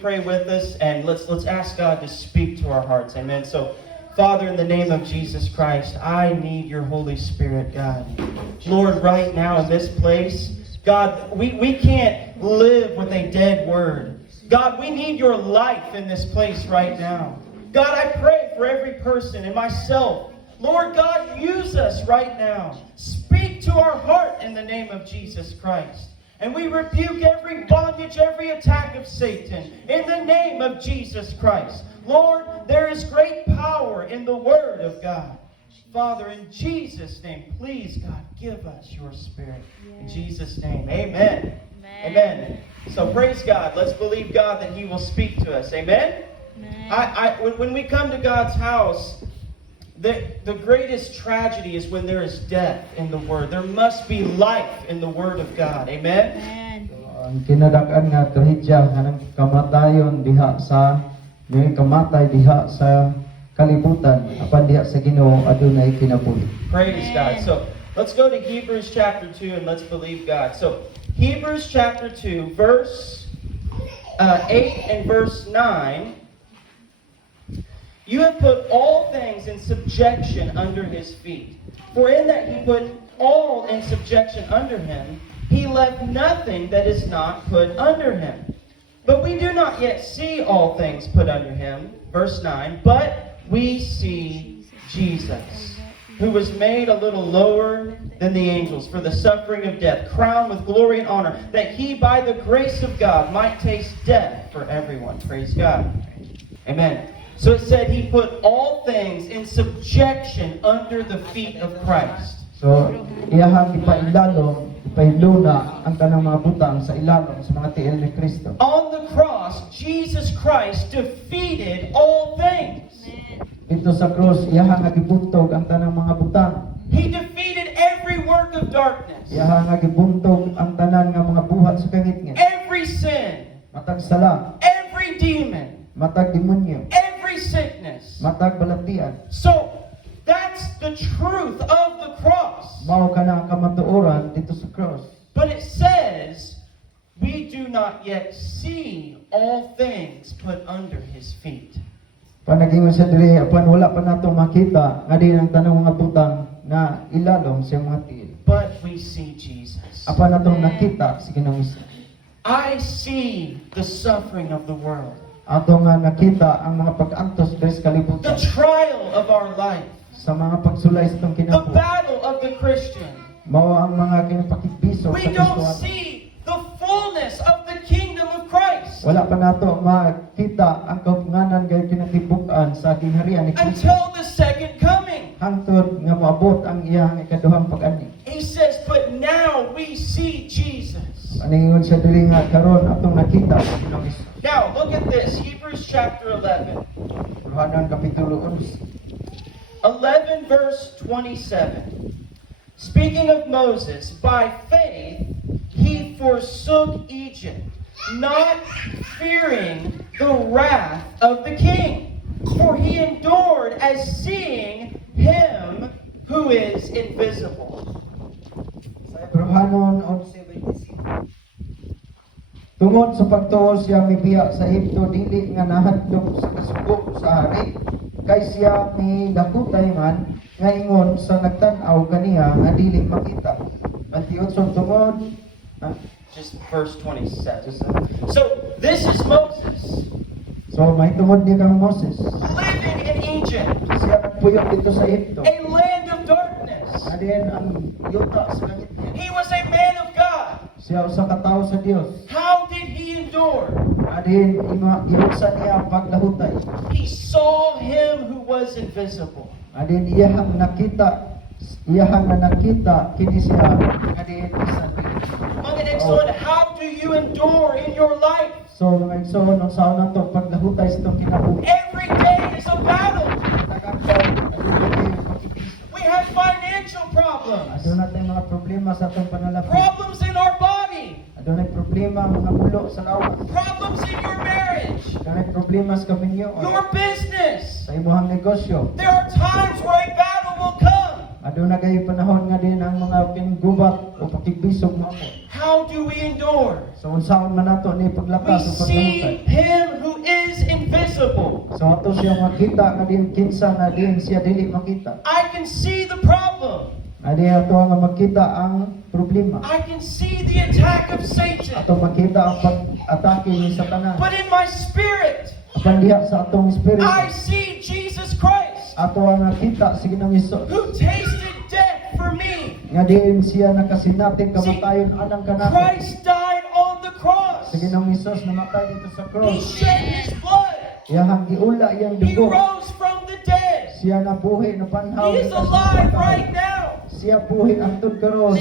Pray with us, and let's ask God to speak to our hearts. Amen. So, Father, in the name of Jesus Christ, I need your Holy Spirit, God. Lord, right now in this place, God, we can't live with a dead word. God, we need your life in this place right now. God, I pray for every person and myself. Lord God, use us right now. Speak to our heart in the name of Jesus Christ. And we rebuke every bondage, every attack of Satan in the name of Jesus Christ. Lord, there is great power in the Word of God. Father, in Jesus' name, please, God, give us your Spirit. In Jesus' name, amen. Amen. So praise God. Let's believe God that He will speak to us. Amen? When we come to God's house, the greatest tragedy is when there is death in the Word. There must be life in the Word of God. Amen? Ang kinadak-an nga trahedya nga nang kamatayon diha sa kamatay diha sa kalibutan apan diha sa Ginoo adunay kinabuhi. Praise God. So let's go to Hebrews chapter 2 and let's believe God. So Hebrews chapter 2 verse 8 and verse 9. You have put all things in subjection under His feet. For in that He put all in subjection under Him, He left nothing that is not put under Him. But we do not yet see all things put under Him. Verse 9. But we see Jesus, who was made a little lower than the angels for the suffering of death, crowned with glory and honor, that He by the grace of God might taste death for everyone. Praise God. Amen. So it said He put all things in subjection under the feet of Christ. So iyahang ipailuna ang tanang mga butang sa ilalom sa mga tiil ni Kristo. On the cross, Jesus Christ defeated all things. Dito sa cross iyahang gibuntog ang tanang mga butang. He defeated every work of darkness. Iyahang gibuntog ang tanan nga mga buhat sa kangitngit. Every sin. Matag sala, Every demon. matag demonyo, Every sickness. matag balatian. So, that's the truth of the cross. Mao kana ang kamatuoran dito sa cross. But it says, we do not yet see all things put under His feet. Panagingon sa diri apan wala pa nato makita nga din ang tanang mga butang na ilalom sa mga tiil. But we see Jesus. Apan natong nakita si Ginoong Hesus. I see the suffering of the world. Ato nga nakita ang mga pag-antos sa The kalibutan trial of our life. sa mga pagsulay sa itong The kinabuhi. battle of the Christian. Mao ang mga kinapakigbiso We sa don't Kristo. see the fullness of the kingdom of Christ Wala pa nato makita ang kaugnganan kay kinatibuk-an sa ginharian ni Kristo. until the second coming. Hangtod nga moabot ang iyang ikaduhang pag-ani. He says, but now we see Jesus. Paningon sa diri nga karon atong nakita si Ginoong Hesus. Now, look at this. Hebrews chapter 11. Yohanan kapitulo 11. 11 verse 27. Speaking of Moses, by faith he forsook Egypt, not fearing the wrath of the king. For he endured as seeing him who is invisible. Sa Hebrehanon 11:25. Tungod sa pagtuo siya mibiya sa Ehipto dili nga nahadlok sa kasugo sa hari kay siya midakutay man nga ingon sa nagtan-aw kaniya nga dili makita. 28 tungod Just verse 27. So, this is Moses so may tungod ni kang Moses. living in Egypt, Siya nagpuyok dito sa Ehipto. a land of darkness. Adin ang yuta sa langit. He was a man of God. Siya usa ka tawo sa Dios. How did he endure? Adin iusa niya ang paglahutay. He saw him who was invisible. Adin iyahang nakita kini siya adin isa. Mga Exxon, how do you endure in your life? So mga igsoon ang saon nato paglahutay sa itong kinabuhi. Every day is a battle. Adun We have financial problems, natin mga problema sa atong panalapit. problems in our body, Adun problema ang mga bulo sa lawas. problems in your marriage, Adun problema sa kaminyo. your business. Sa imuhang negosyo. There are times where a battle will come. Adun Aduna gay panahon nga din ang mga kingubat o pakigbisog mo amo. How do we endure? So unsaon man nato ni We paglakas o see paglutay. him who is invisible. So ato siya makita nga din kinsa nga din siya dili makita. I can see the problem. Adi ato nga makita ang problema. I can see the attack of Satan. Ato makita ang pag-atake ni Satanas. But in my spirit, Apan diha sa atong espiritu, I see Jesus Christ, ato ang nakita sa Ginoong Hesus. who tasted death for me. Nga diin siya nakasinati kamatayon anang kanato. Christ died on the cross. Sa Ginoong Hesus namatay dito sa He cross. shed his blood. Iyahang giula iyang He dugo. rose from the dead. Siya nabuhi na panhaw. He is alive right now. Siya buhi angtod karon.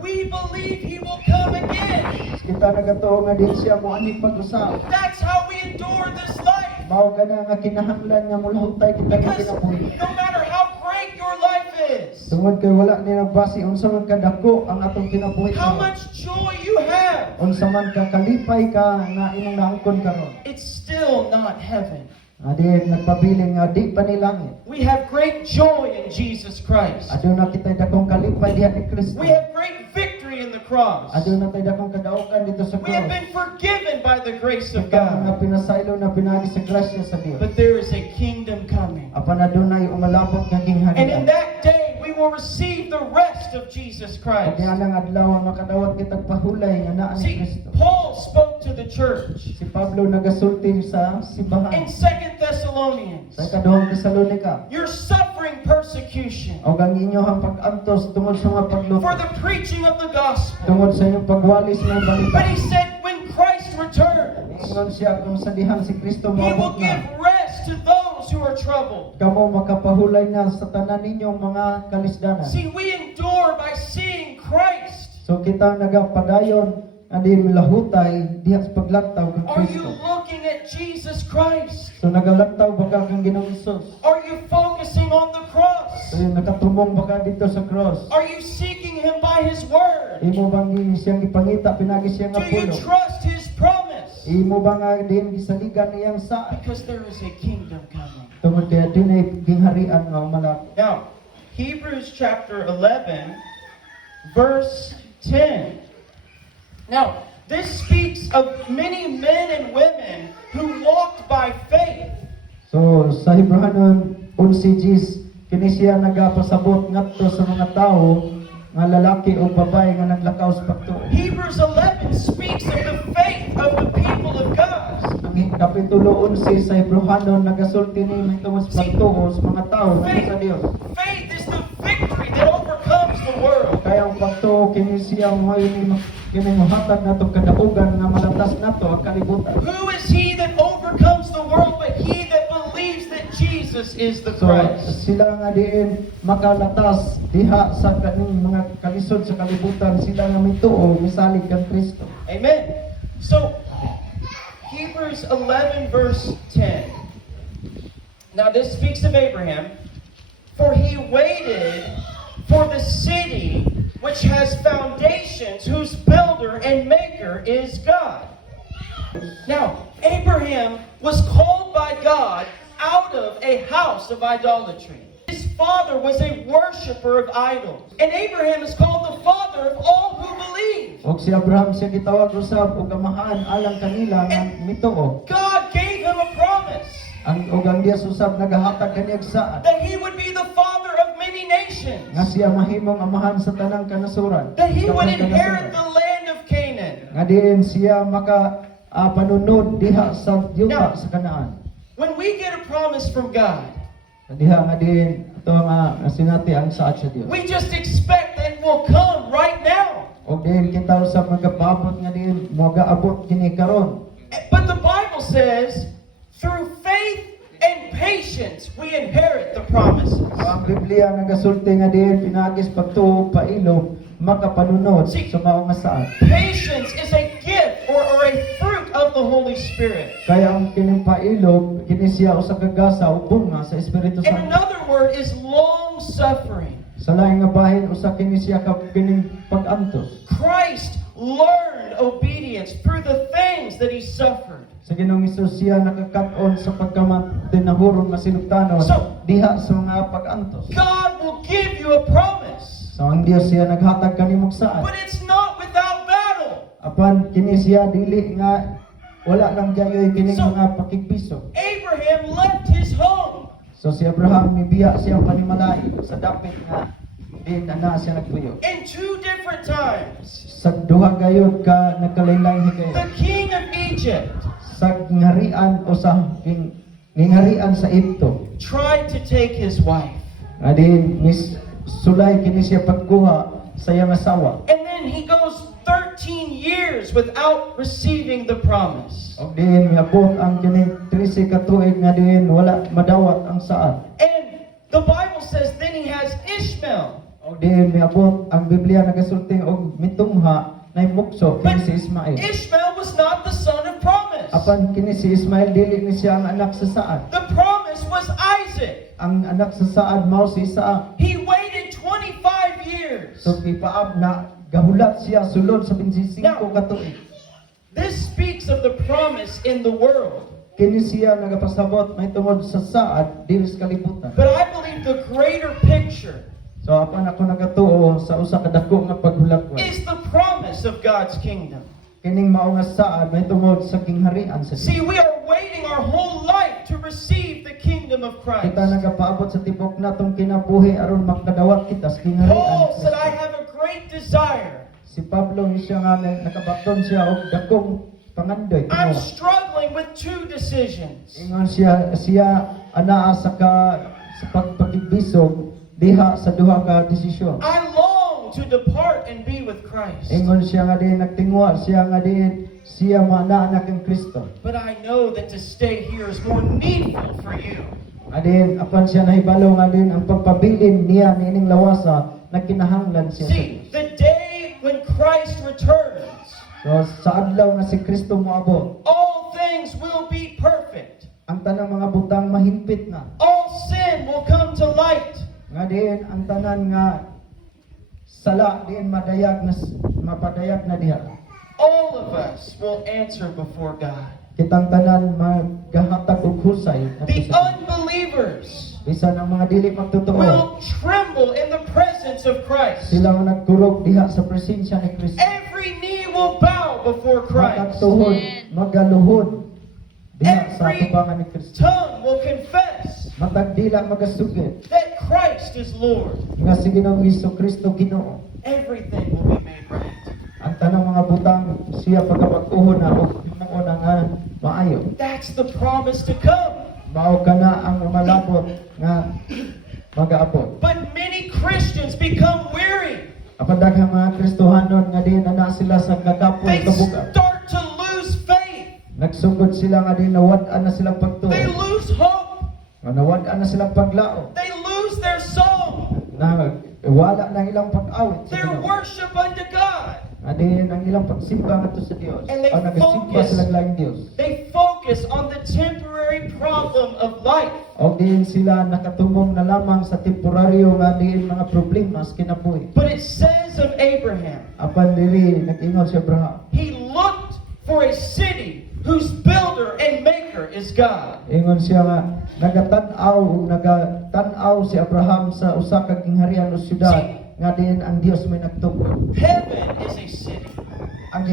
We believe he will come again. Kita nagatuo nga din siya mo ani pag-usap. That's how we endure this life. Mao kana nga kinahanglan nga mulhutay kita nga Because kinabuhi. no matter how great your life is, Tungod kay wala ni nagbasi unsa man kadako ang atong kinabuhi. how much joy you have, Unsa man ka kalipay ka nga imong naangkon karon. it's still not heaven. Adi nagpabiling nga di pa ni langit. We have great joy in Jesus Christ. Aduna kitay dakong kalipay diha ni Kristo. We have great victory in the cross. Aduna tay dakong kadaukan dito sa We have cross. been forgiven by the grace of Ikaw nga God. pinasaylo na pinagi sa grasya sa Dios. But there is a kingdom coming. Apan adunay umalabot nga And in gingharian. that day, we will receive the rest of Jesus Christ. Kaya nang adlaw makadawat kitag pahulay nga naa ni See, Kristo. Paul spoke to the church Si Pablo nagasulti sa in simbahan 2 Thessalonians. sa ikaduhang Tesalonika. You're suffering persecution O ang inyong pag-antos tungod sa mga pagluto. for the preaching of the gospel. Tungod sa inyong pagwalis ng balita. But he said, when Christ returns, Ingon siya kung sa dihang si Kristo he will maabot give na. rest to those who are troubled. Kamo makapahulay na sa tanan ninyong mga kalisdanan. See, we endure by seeing Christ. So kita nagapadayon andi milahutay diha sa paglaktaw kang Are you Kristo. looking at Jesus Christ? So nagalaktaw baka kang Ginoong Hesus. Are you focusing on the cross? So nakatumong baka dito sa cross. Are you seeking him by his word? Imo bang siyang ipangita pinagi siya Do nga you pulo? trust his promise? Imo ba nga din gisaligan niyang sa Because there is a kingdom coming. tungod kay dinay gingharian nga umalapit. Now, Hebrews chapter 11, verse 10. Now, this speaks of many men and women who walked by faith. So sa Hebrehanon 11:10 kini siya nagapasabot ngadto sa mga tawo nga lalaki o babae nga naglakaw sa pagtuo. Hebrews 11 speaks of the faith of the people of God. Ang kapitulo 11 sa Hebrehanon nagasulti ni tungod sa pagtuo sa mga tawo nga sa Dios. Faith is the victory that overcomes the world. Kaya ang pagtuo kini siya mo'y kini mohatag nato kadaugan nga malatas nato ang kalibutan. Who is he that overcomes the world but he that believes that Jesus is the So Christ? sila nga diin makalatas diha sa kaning mga kalisod sa kalibutan, sila nga mituo misalig kang Kristo. Amen. So, Hebrews 11 verse 10. Now this speaks of Abraham. For he waited for the city which has foundations, whose builder and maker is God. Now, Abraham was called by God out of a house of idolatry. His father was a worshiper of idols. And Abraham is called the father of all who believe. Og si Abraham siya gitawag usab og amahan alang kanila nga mituo. God gave him a promise Ang Dios usab nagahatag kaniya saan that he would be the father of many nations, nga siya mahimong amahan sa tanang kanasuran. that he would Tanang inherit kanasuran. the land of Canaan. Nga diin siya maka panunod diha sa yuta Now, sa Kanaan. When we get a promise from God, Diha nga diin ito nga sinati ang saad sa Dios. we just expect that it will come right now. Og diin kita usab magapabot nga diin mo gaabot kini karon. But the Bible says, through faith and patience, we inherit the promises. Ang Biblia nagasulti nga diin pinagis pagtuo pailo makapanunod See, sa mao nga saad. Patience is a gift or a fruit of the Holy Spirit. Kaya ang kining pailo kini siya usa ka gasa o bunga sa Espiritu And Santo. another word is long suffering. Sa laing nga bahin usa kini siya ka kining pag-antos. Christ learned obedience through the things that he suffered. Sa Ginoong Hesus siya nakakat-on sa pagkamatinahuron masinugtanon So- diha sa mga pag-antos. God will give you a promise. So ang Dios siya naghatag kanimong saad. But it's not without battle. Apan kini siya dili nga wala lang gayoy kining So- mga pakigpiso. Abraham left his home. So si Abraham mibiya siya panimalay sa dapit nga din ana siya nagpuyo. In 2 different times, Sa duha gayud ka nagkalain-lain higay. the king of Egypt Sa ngarian o sa ngarian sa Egypto. tried to take his wife. Adin mis sulay kini siya pagkuha sa iyang asawa. And then he goes 13 years without receiving the promise. Og diin miabot ang kini 13 ka tuig nga diin wala madawat ang saad. And the Bible says then he has Ishmael. Og diin miabot ang Biblia nagasulti og mitungha na mukso kini But si Ismael. Ishmael was not the son of promise. Apan kini si Ismael dili ni siya ang anak sa saad. The promise was Isaac. Ang anak sa saad mao si Isaac. He waited 25 years. So gipaab na gahulat siya sulod sa 25 ka tuig. This speaks of the promise in the world. Kini siya nagapasabot may tungod sa saad dili sa kalibutan. But I believe the greater picture So apan ako nagatuo sa usa ka dako nga paghulakwan. is the promise of God's kingdom. Kining mao nga saad may tungod sa kingharian sa Dios. See, we are waiting our whole life to receive the kingdom of Christ. Kita nagapaabot sa tibok natong kinabuhi aron makadawat kita sa kingharian. Paul ni said, I Kristo. have a great desire. Si Pablo siya nga nakabakton siya og dakong pangandoy. I'm Tungod. struggling with 2 decisions. Ingon siya anaa sa pagpakigbisog diha sa duha ka desisyon. I long to depart and be with Christ. Ingon siya nga din nagtingwa siya nga din siya manaanak ng Kristo. But I know that to stay here is more needful for you. Adin apan siya nahibalo nga din ang pagpabilin niya nining lawasa nagkinahanglan siya. sa See, Dios. the day when Christ returns, So sa adlaw nga si Kristo moabot, all things will be perfect. ang tanang mga butang mahimpit na. All sin will come to light. Nga din ang tanan nga sala diin mapadayag na diha. All of us will answer before God. Kitang tanan magahatag og husay ngadto The sa Dios. unbelievers Bisan ang mga dili magtotoo, will tremble in the presence of Christ. sila nga nagkurog diha sa presensya ni Kristo. Every knee will bow before Christ. Magatuhod, magaluhod diha sa Every tubangan ni Kristo. tongue will confess Matag dila magasugid that Christ is Lord. nga si Ginoong Kristo Ginoo. Everything will be made right. Ang tanang mga butang siya pagkapag-uhon na o Ginoo na nga maayo. That's the promise to come. Mao ka na ang malabot nga magaabot. But many Christians become weary. Apan daghang mga Kristohanon nga din na sila sa gagapon They kabuga. start to lose faith. Nagsugod sila nga din nawad-an na silang pagtuo. They lose hope. Nga nawad-an na silang paglao. They lose their song, Na wala na ilang pag-awit sa their Ginoo. worship unto God. Adin ang ilang pagsimba ngadto sa Dios. And they O nagasimba focus. sila laing Dios. They focus on the temporary problem of life. O din sila nakatumong na lamang sa temporaryo nga diin mga problema sa kinabuhi. But it says of Abraham, Apan diri nag-ingon si Abraham. he looked for a city whose builder and maker is God. Ingon siya nga nagatanaw si Abraham sa usa ka kingharian o syudad nga diin ang Dios may nagtubo. Heaven is a city. Ang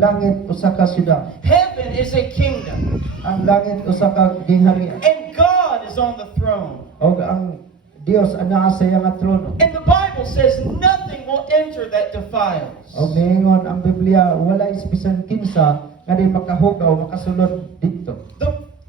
langit usa ka syudad. Heaven is a kingdom. Ang langit usa ka kingharian. And God is on the throne. O ang Dios anaa sa iyang trono. And the Bible says nothing will enter that defiles. O niingon ang Biblia wala bisan kinsa nga di makahugaw makasulod dito.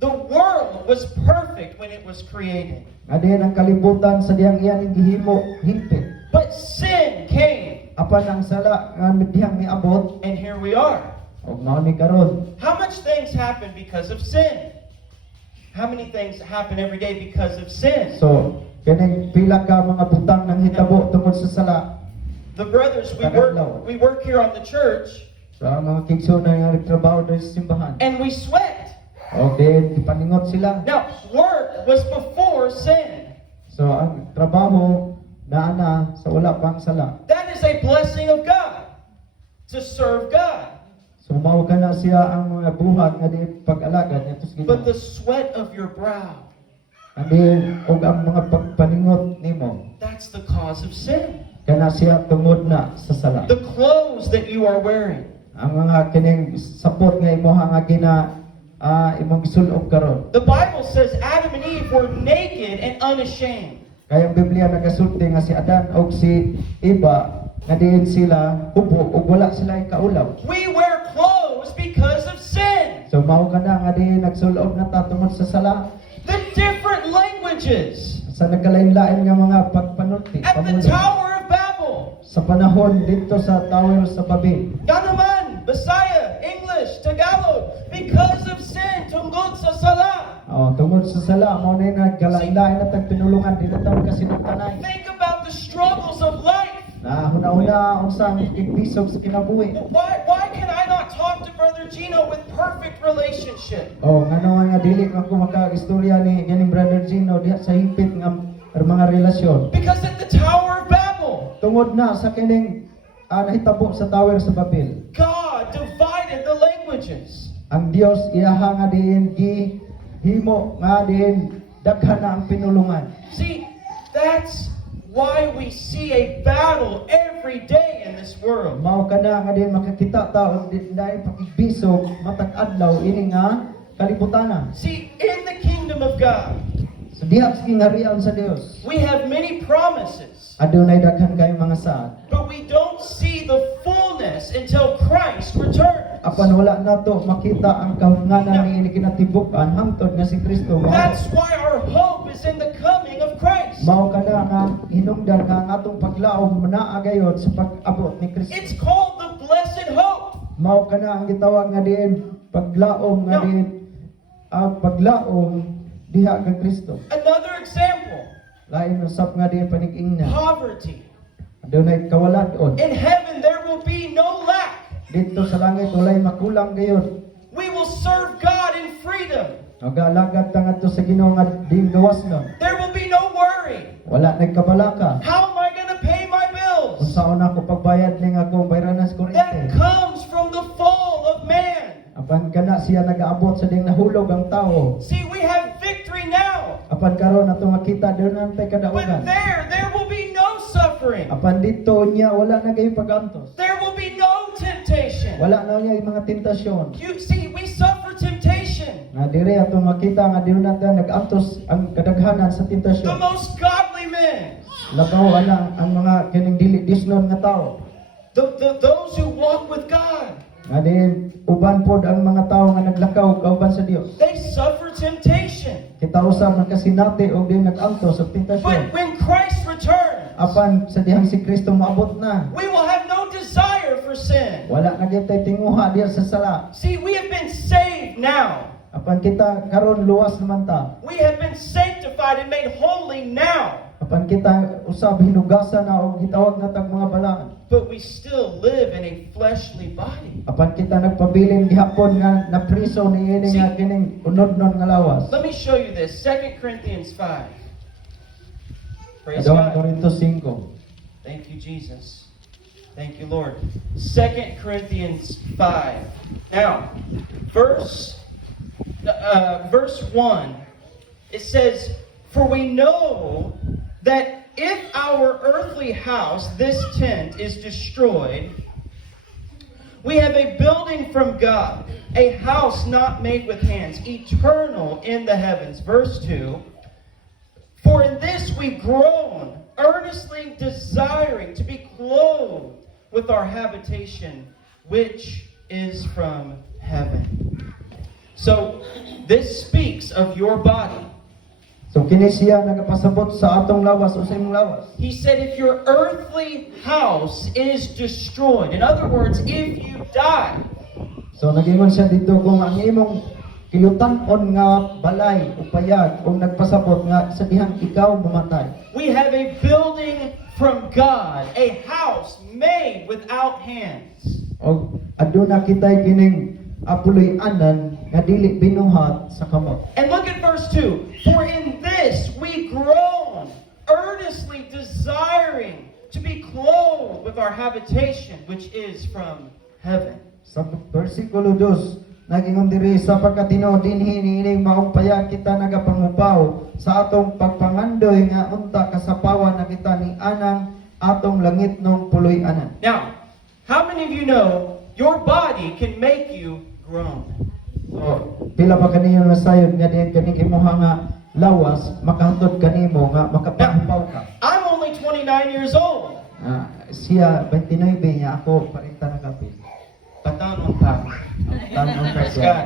The world was perfect when it was created. Nga diin ang kalibutan sa diyang iyan gihimo himpit. But sin came. Apan ang sala nga diyang miabot And here we are. o mao ni karon. How much things happen because of sin? How many things happen every day because of sin? So kaning pila ka mga butang nang hitabo tungod sa sala. The brothers, we work here on the church, So ang mga kigsunan nga nagtrabaho diri sa simbahan. and we sweat. O then ipaningot sila. Now, work was before sin. So ang trabaho naana sa wala pang sala. That is a blessing of God to serve God. So mao kana siya ang mga buhat nga di pag-alagad ngadto sa but the Ginoo. sweat of your brow. Andi og ang mga pagpaningot nimo That's the cause of sin. kana siya tungod na sa sala. The clothes that you are wearing. Ang mga kining sapot nga imong nga imong gisulob karon. The Bible says Adam and Eve were naked and unashamed. Kaya ang Biblia nagasulti nga si Adan og si Eva nga diin sila ubo ug wala sila kaulaw. We wear clothes because of sin. So mao kana nga diin nagsulob na ta tungod sa sala. The different languages. Sa nagkalain-lain nga mga pagpanulti At the pamulong. Tower of Babel. Sa panahon dito sa Tower sa Babel. Ganaman, Bisaya, English, Tagalog. Because of sin, tungkol sa sala. Tungod sa sala mao na nagkalain-lain na tagpinulungan dili ta makasinugtanay. Think about the struggles of life. Na huna-huna unsang kikbisog sa kinabuhi. Why can I not talk to Brother Gino with perfect relationship? Ngano nga dili man ko makaistorya ni ganing Brother Gino diha sa hipit nga mga relasyon. Because at the Tower of Babel, Tungod na sa kining nahitabo sa Tower sa Babel. God divided the languages. Ang Dios iyaha nga diin gihimo nga diin daghan na ang pinulungan. See, that's why we see a battle every day in this world. Mao kana nga diin makakita ta og dahil pakigbisog matag adlaw ini nga kalibutana. See, in the kingdom of God, Sa diha sa kingharian sa Dios, we have many promises, adunay daghan kay mga saad. but we don't see the fullness until Christ returns. Apan wala nato makita ang kahunganan ni kinatibuk-an hangtod nga si Kristo mao. That's why our hope is in the coming of Christ. Mao kana nga hinungdan nga ang atong paglaom naa gayon sa pag-abot ni Kristo. It's called the blessed hope. Mao kana ang gitawag nga diin paglaom nga No. diin ang paglaom diha kay Kristo. Another example, Lain usab nga diin panig-ingna. poverty. Adunay kawaladon. In heaven there will be no lack. Dito sa langit walay makulang gayon. We will serve God in freedom. Nagalagad ta ngadto sa Ginoo nga diin gawasnon. There will be no worry. Wala nay kabalaka. How am I going to pay my bills? Unsaon ako pagbayad ning akong bayranan sa That kuryente. comes from the fall of man. Apan kana siya nagaabot sa ding nahulog ang tawo. See, we have victory now. Apan karon ato makita diyon antay But kadaugan. there will be no suffering. Apan dito niya wala na gay pagantos. There will be no temptation. Wala na niya yung mga tentasyon. You see, we suffer temptation. Nga dire ato makita nga diyon natin nag-antos ang kadaghanan sa The tentasyon. most godly men, Labaw ana ang mga kining dili disnon nga tao. those who walk with God, Nga din uban pod ang mga tao nga naglakaw kauban sa Dios. they suffer temptation. Kita usab nakasinati og din nag-antos sa But tentasyon. when Christ returns, Apan sa dihang si Kristo maabot na. we will have no desire for sin. Wala na gitay tinguha diya sa sala. See, we have been saved now. Apan kita karon luwas naman ta. We have been sanctified and made holy now. Apan kita usab hinugasan na og gitawag na tag mga balaan. But we still live in a fleshly body. Apan kita nagpabilin gihapon nga napriso niini nga kining unodnon nga lawas. Let me show you this. 2 Corinthians 5. Praise Adawang God. Korinto 5. Thank you, Jesus. Thank you, Lord. 2 Corinthians 5. Now, verse 1, it says, "For we know that if our earthly house, this tent, is destroyed, we have a building from God, a house not made with hands, eternal in the heavens." Verse 2, "For in this we groan, earnestly desiring to be clothed with our habitation, which is from heaven." So, this speaks of your body. So kini siya nagapasabot sa atong lawas o sa imong lawas. He said, if your earthly house is destroyed, in other words, if you die, So nagingon siya dito kung ang imong kilutan-on nga balay o payag o nagpasabot nga sa dihang ikaw mamatay. we have a building from God, a house made without hands. O aduna kitay kining apuloy-anan nga dili binuhat sa kamot. And look at verse 2. "For in this we groan, earnestly desiring to be clothed with our habitation, which is from heaven." Sa versikulo 2, nagingon diri sapagkat tinuod dinhi niining maong payag kita nagapangupaw sa atong pagpangandoy nga unta kasapawan na kita ni anang atong langit nung puloy-anan. Now, how many of you know your body can make you groan? So, pila pa kaniyo nasayod nga diin kani imuha nga lawas makahatod kanimo nga makapangupaw ka. I'm only 29 years old. Siya 29 niya ako 40 na kapit. Patanon pa. Tanon Praise ka. God.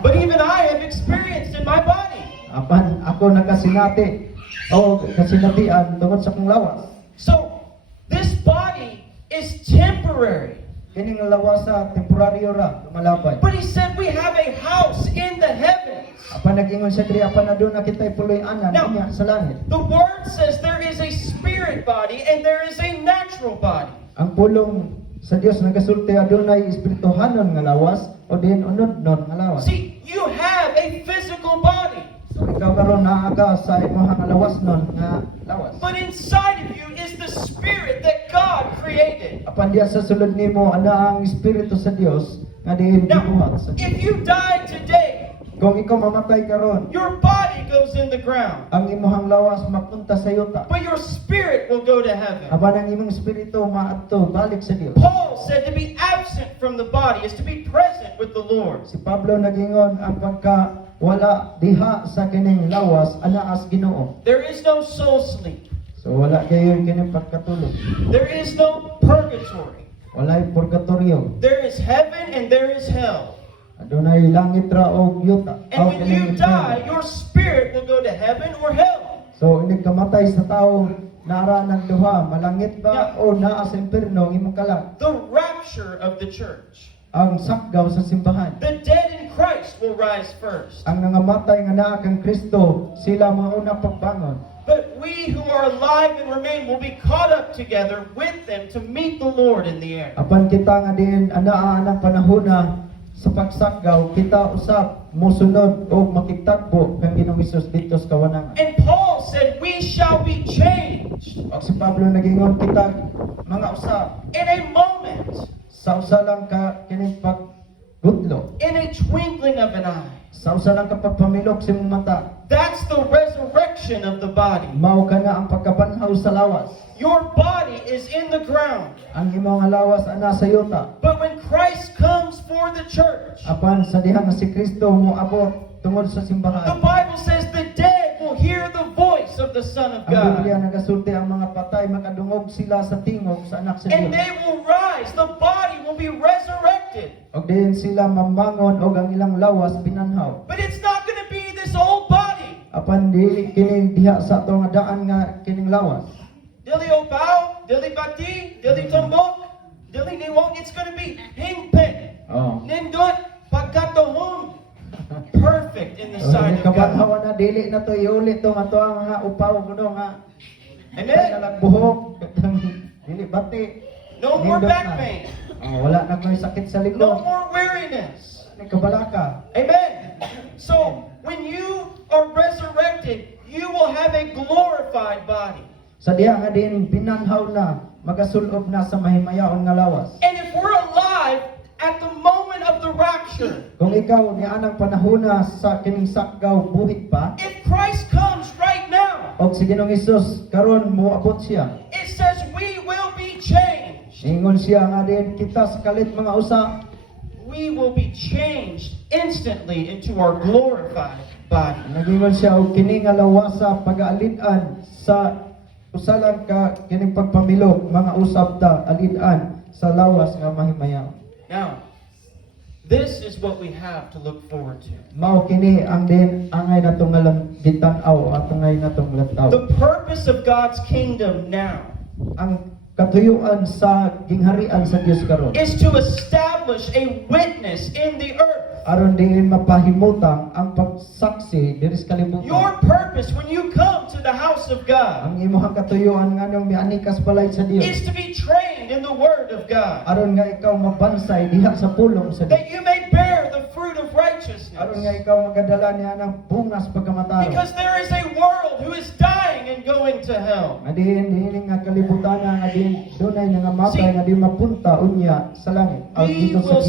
But even I have experienced in my body. Apan ako nakasinati o kasinatian tungod sa kong lawas. So, this body is temporary. Kining lawas sa temporaryo ra lumalabay. But he said we have a house in the heavens. Apan nagingon siya diri apan aduna kitay puloy-anan Now, niya sa langit. The word says there is a spirit body and there is a natural body. Ang pulong sa Dios nagasulti adunay espirituhanon nga lawas o diin unod-non nga lawas. See, you have a physical body. So ikaw karon naa ka sa imong nga lawas non nga lawas. But inside of you is the spirit that God created. Apan diya sa sulod nimo ana ang espiritu sa Dios nga diin Now, gibuhat sa Dios. if you die today, Kung ikaw mamatay karon, your body goes in the ground, ang imong lawas mapunta sa yuta. but your spirit will go to heaven. Apan ang imong espiritu maadto balik sa Dios. Paul said to be absent from the body is to be present with the Lord. Si Pablo nagingon ang pagka wala diha sa kining lawas ana as Ginoo. There is no soul sleep. So wala kayo kining pagkatulog. There is no purgatory. Walay purgatoryo. There is heaven and there is hell. Adunay langit ra og yuta. And when you die, your spirit will go to heaven or hell. So inig kamatay sa tawo nara ng duha, malangit ba o naa sa impierno ang imong kalag. The rapture of the church. Ang sakgaw sa simbahan. The dead in Christ will rise first. Ang nangamatay nga naa kang Kristo, sila mga una pagbangon. But we who are alive and remain will be caught up together with them to meet the Lord in the air. Apan kita nga din anaa ng panahona sa pagsakgaw, kita usap mosunod o makitagbo kang Ginoong Hesus dito sa kawanangan. And Paul said, we shall be changed Og si Pablo nagingon kita mga usap in a moment, sa usa lang ka kining paggudlo, in a twinkling of an eye. sa usa lang ka pagpamilok sa imong mata. That's the resurrection of the body. Mao ka na ang pagkabanhaw sa lawas. Your body is in the ground. Ang imong lawas ana sa yuta. But when Christ comes for the church, Apan sa diha nga si Kristo moabot tungod sa the simbahan. Bible says the dead will hear the voice of the Son of Ang Biblia God. nagasulti ang mga patay makadungog sila sa tingog sa anak sa And Dios. they will rise. The body will be resurrected. Og diin sila mamangon og ang ilang lawas binanhaw. But it's not going to be this old body. Apan dili kini diha sa ato nga daan nga kining lawas. Dili opaw, dili bati, dili tumbok, dili niwong. It's going to be hingpit, Oh. nindot, pagkatuhong. Perfect in the So, sight of God. kabanhaw na dili na to iulit to nga to ang nga upaw kuno nga Amen. nalagbuhok dili bati. No more Nindot back na. pain. Oh, wala na ko'y sakit sa No likod. more weariness. Ni kabalaka. Amen. So, when you are resurrected, you will have a glorified body. Sa diha nga din binanhaw na magasulob na sa mahimayaon nga lawas. And if we're alive at the moment of the rapture, Kung ikaw ni anang panahona sa kining sakgaw buhit pa, if Christ comes right now, og si Ginoong Hesus karon moabot siya. it says we will be changed. Ingon siya nga din kita sa kalit mga usa, We will be changed instantly into our glorified body. nagingon siya og kini nga lawasa pag-aalid-an sa usalang ka kining pagpamilok mga usab ta alid-an sa lawas nga mahimayaon. Now, this is what we have to look forward to. Mao kini ang din angay natong gitan-aw at angay natong lantaw. The purpose of God's kingdom now Ang katuyuan sa gingharian sa Dios karon is to establish a witness in the earth. aron diin mapahimutang ang pagsaksi diri sa kalibutan. Your purpose when you come to the house of God Ang imong katuyuan nganong mianikas balay sa Dios is to be trained in the Word of God, aron nga ikaw mabansay diha sa pulong sa Dios. that you may bear the fruit of righteousness. Aron nga ikaw magadala niya ng bungas pagkamataro. Because there is a world who is dying and going to hell. Nga diin nga kalibutan nga diin dunay nga matay nga di mapunta unya sa langit o We dito will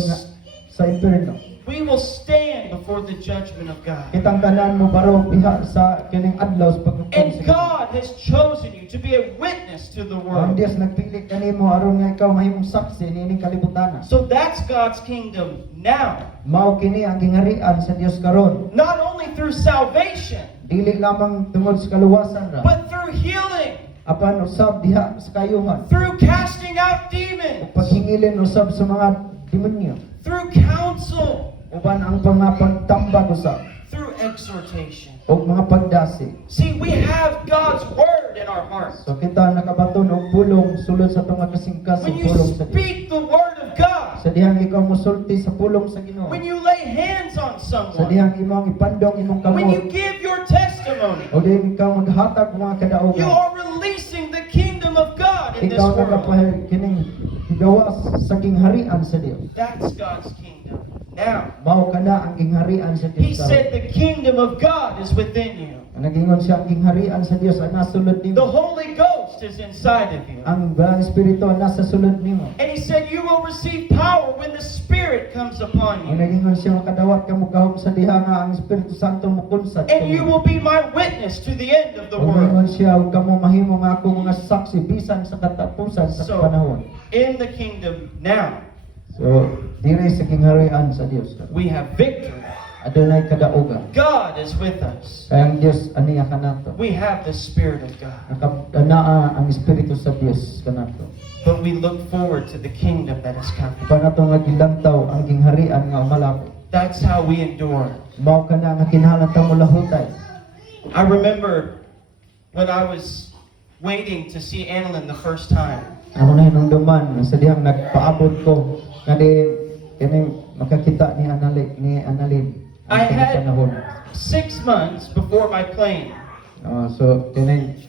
sa impierno. We will stand before the judgment of God. Kitang tanan mo baro biha sa kining adlaw sa paghukom And sa God has chosen you to be a witness to the Ang world. Dios nagpili kanimo aron nga ikaw mahimong saksi niining kalibutan. So that's God's kingdom now. Mao kini ang gingarian sa Dios karon. Not only through salvation, Dili lamang tungod sa kaluwasan ra, but through healing, apan usab diha sa kayuhan. through casting out O demons, paghingilin usab sa mga demonyo. through counsel, Uban ang pagtambag usab through exhortation. o mga pagdasi. See, we have God's word in our hearts. So kita nakabaton og pulong sulod sa tunga kasingkas sa When you pulong sa Dios. speak the word of God, Sa dihang ikaw mosulti sa pulong sa Ginoo. when you lay hands on Sa someone, dihang imong ipandong imong when you kamot. give your testimony, O diyan ikaw maghatag mga you kadaugan. are releasing the kingdom of God in this Ikaw world. nagapahil kining gawas sa gingharian sa Dios. That's God's kingdom. Now, Mao kana ang gingharian sa He Dios. said the kingdom of God is within you. Nagingon siya ang gingharian sa Dios ang nasulod The nimo. Holy Ghost is inside of you. Ang Banal Espiritu ang nasa sulod nimo. And He said you will receive power when the Spirit comes upon Ang you. nagingon siya makadawat ka mugahom sa diha nga ang Espiritu Santo mukunsat. And you will be my witness to the end of the Ug world. nagingon siya ug kamo mahimo nga ako mga saksi bisan sa katapusan sa So, panahon. in the kingdom now, So, dire sa gingharian sa Dios. we have victory. Adunay kadaugan. God is with us. Kaya ang Dios aniya kanato. We have the Spirit of God. Naa ang Espiritu sa Dios kanato. But we look forward to the kingdom that is coming. Panato nga gilantaw ang gingharian nga umalapit. That's how we endure. Mao kana nga kinahanglan ta mo lahutay. I remember when I was waiting to see Annalyn the first time. Ako na hinungduman sa dihang nagpaabot ko nga di kini makakita ni Annalyn I ang had panahon. 6 months before my plane. So kini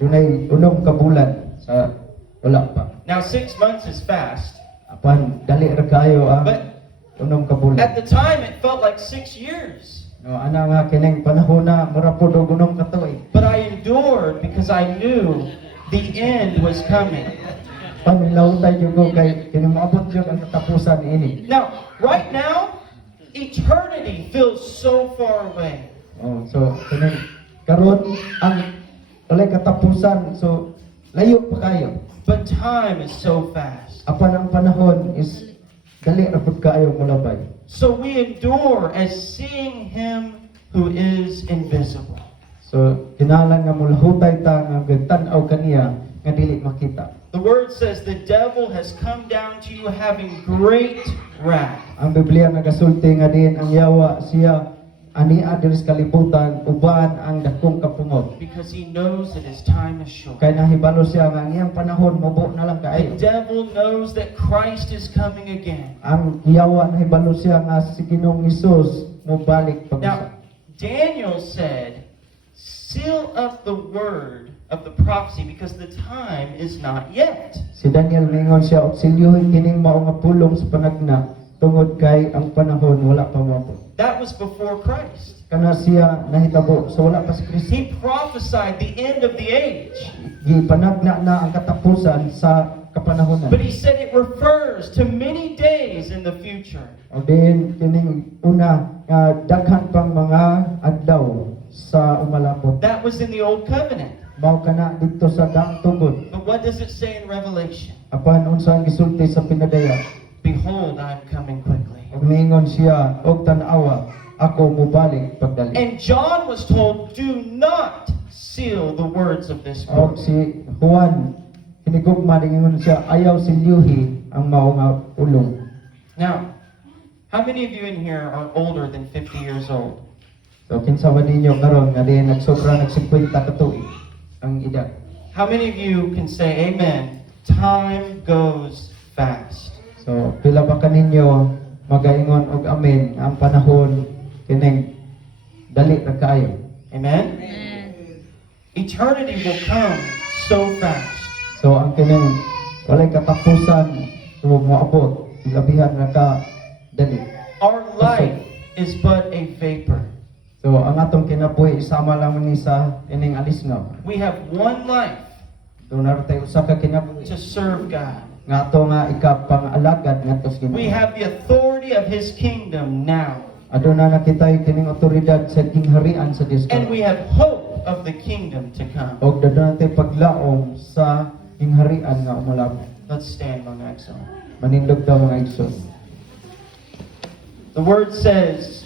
dunay unom ka bulan sa wala pa. Now 6 months is fast, Apan dali ra kayo ang but unom ka bulan. at the time it felt like 6 years. No, ana nga kining panahon na mura pod og unom ka tuig. But I endured because I knew the end was coming. Panilawtay jud ko kay kini moabot jud ang katapusan niini. Now, right now, eternity feels so far away. Oh, so kini karon ang walay katapusan so layo pa kayo. But time is so fast. Apan ang panahon is dali ra pud kaayo molabay. So we endure as seeing Him who is invisible. So kinahanglan nga molahutay ta nga gagtan-aw kaniya nga dili makita. The word says the devil has come down to you having great wrath. Ang Biblia nagasulti nga diin ang yawa siya ani adres kalibutan uban ang dakong kapungot. Because he knows that his time is short. Kay nahibalo siya nga ang iyang panahon mubo na lang The kaayo. devil knows that Christ is coming again. Ang yawa nahibalo siya nga si Ginoong Hesus mobalik pag Now, Daniel said, seal up the word of the prophecy because the time is not yet. Si Daniel mingon siya auxiliohin kining mao nga pulong sa panagna tungod kay ang panahon wala pa moabot. That was before Christ. Kana siya nahitabo so wala pa si Kristo. He prophesied the end of the age. Gipanagna na ang katapusan sa kapanahonan. But he said it refers to many days in the future. O din kining una nga daghan pang mga adlaw sa umalapot. That was in the Old Covenant. Mao kana dito sa daang tugod. But what does it say in Revelation? Apan unsa ang gisulti sa pinadaya? Behold, I am coming quickly. Ug miingon siya og tan-awa ako mubalik pagdali. And John was told, do not seal the words of this Og book. si Juan hinigugma ingon siya ayaw silyuhi ang mao nga ulong. Now, how many of you in here are older than 50 years old? So kinsa man ninyo karon nga diin nagsobra nag 50 ka tuig ang edad. How many of you can say amen? Time goes fast. So pila ba kaninyo magaingon og amen ang panahon kining dali ra kaayo. Amen? Eternity will come so fast. So ang kining walay katapusan so moabot labihan ra ka dali. Our life is but a vapor. So ang atong kinabuhi isama lang ni sa ining alisngaw. We have one life Doon na tayo usa ka kinabuhi. to serve God. Nga ato nga ikapang-alagad nga tos We Ginoo. have the authority of His kingdom now. Aduna na nakitay kining otoridad sa kingharian sa Dios. And we have hope of the kingdom to come. Og dadon natin paglaom sa kingharian nga umulabot. Let's stand, mga exo. Manindog daw mga igsoon. The word says,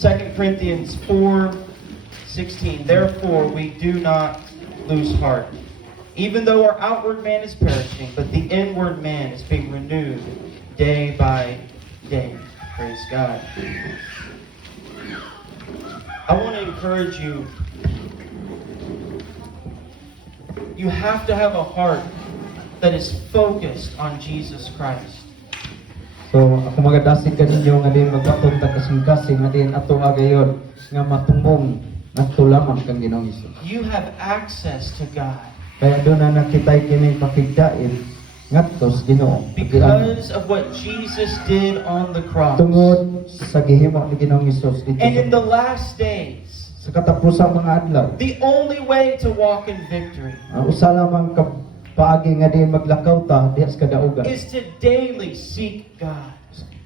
2 Corinthians 4:16, therefore we do not lose heart. Even though our outward man is perishing, but the inward man is being renewed day by day. Praise God. I want to encourage you. You have to have a heart that is focused on Jesus Christ. So ako magadasig kaninyo nga din magpatong ta kasing-kasing nga din ato agayon nga matumong nagtulaman kang Ginoong Hesus. You have access to God Kaya doon na nakitay kini pakigdain ngadtos Ginoo. because of what Jesus did on the cross. Tungod sa gihimo ni Ginoong Hesus dito And in the last days, sa katapusang mga adlaw. the only way to walk in victory Ang usa lamang ka paagi nga din maglakaw ta diha sa kadaugan. is to daily seek God,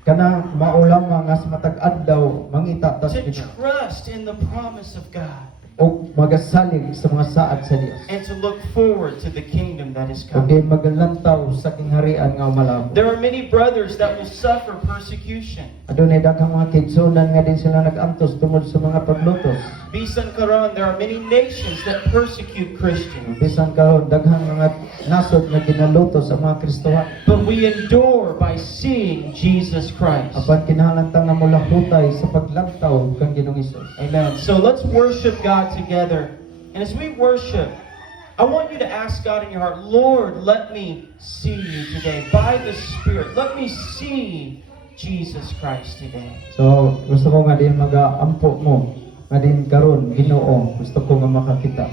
Kana mao lamang nga sa matag adlaw mangita ta sa to Ginoo trust in the promise of God, og magasalig sa mga saad sa Dios. and to look forward to the kingdom that is Ug coming. di magalantaw sa kingharian nga umalabot. There are many brothers that will suffer persecution. Adunay daghang mga kigsunan nga din sila nagantos tungod sa mga paglutos. Bisan karon, there are many nations that persecute Christians. Bisan karon daghang mga nasod nga ginalutos sa mga Kristohan. But we endure by seeing Jesus Christ. Apan kinahanglan ta nga mulahutay sa paglantaw kang Ginoong Hesus. Amen. So let's worship God together. And as we worship, I want you to ask God in your heart, Lord, let me see you today. By the Spirit, let me see Jesus Christ today. So gusto ko nga din magaampo mo nga din karon Ginoo gusto ko nga makakita